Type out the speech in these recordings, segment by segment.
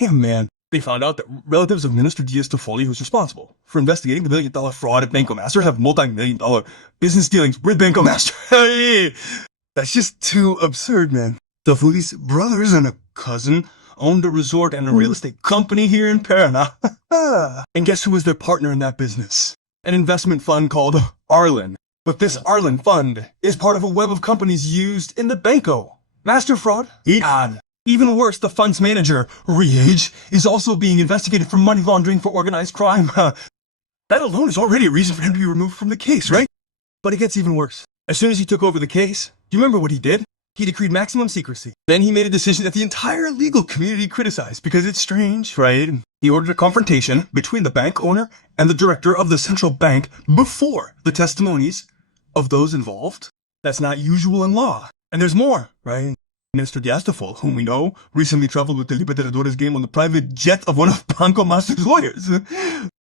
Damn, man. They found out that relatives of Minister Dias Toffoli, who's responsible for investigating the million-dollar fraud at Banco Máster, have multi-million-dollar business dealings with Banco Máster. Hey, that's just too absurd, man. Toffoli's brothers and a cousin owned a resort and a real estate company here in Paraná. And guess who was their partner in that business? An investment fund called Arlen. But this Arlen fund is part of a web of companies used in the Banco Máster fraud. Even worse, the fund's manager, Riage, is also being investigated for money laundering for organized crime. That alone is already a reason for him to be removed from the case, right? But it gets even worse. As soon as he took over the case, do you remember what he did? He decreed maximum secrecy. Then he made a decision that the entire legal community criticized because it's strange, right? He ordered a confrontation between the bank owner and the director of the central bank before the testimonies of those involved. That's not usual in law. And there's more, right? Minister Dias Toffoli, whom we know, recently traveled with the Libertadores game on the private jet of one of Banco Máster's lawyers.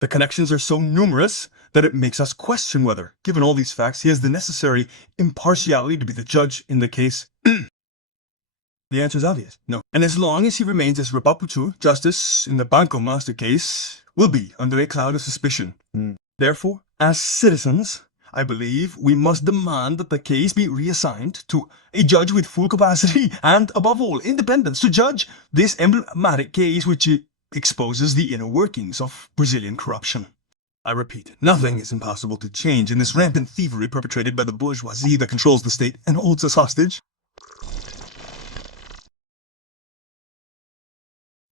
The connections are so numerous that it makes us question whether, given all these facts, he has the necessary impartiality to be the judge in the case. The answer is obvious, no. And as long as he remains as Rapaputu, justice in the Banco Máster case will be under a cloud of suspicion. Therefore, as citizens, I believe we must demand that the case be reassigned to a judge with full capacity and, above all, independence to judge this emblematic case which exposes the inner workings of Brazilian corruption. I repeat, nothing is impossible to change in this rampant thievery perpetrated by the bourgeoisie that controls the state and holds us hostage.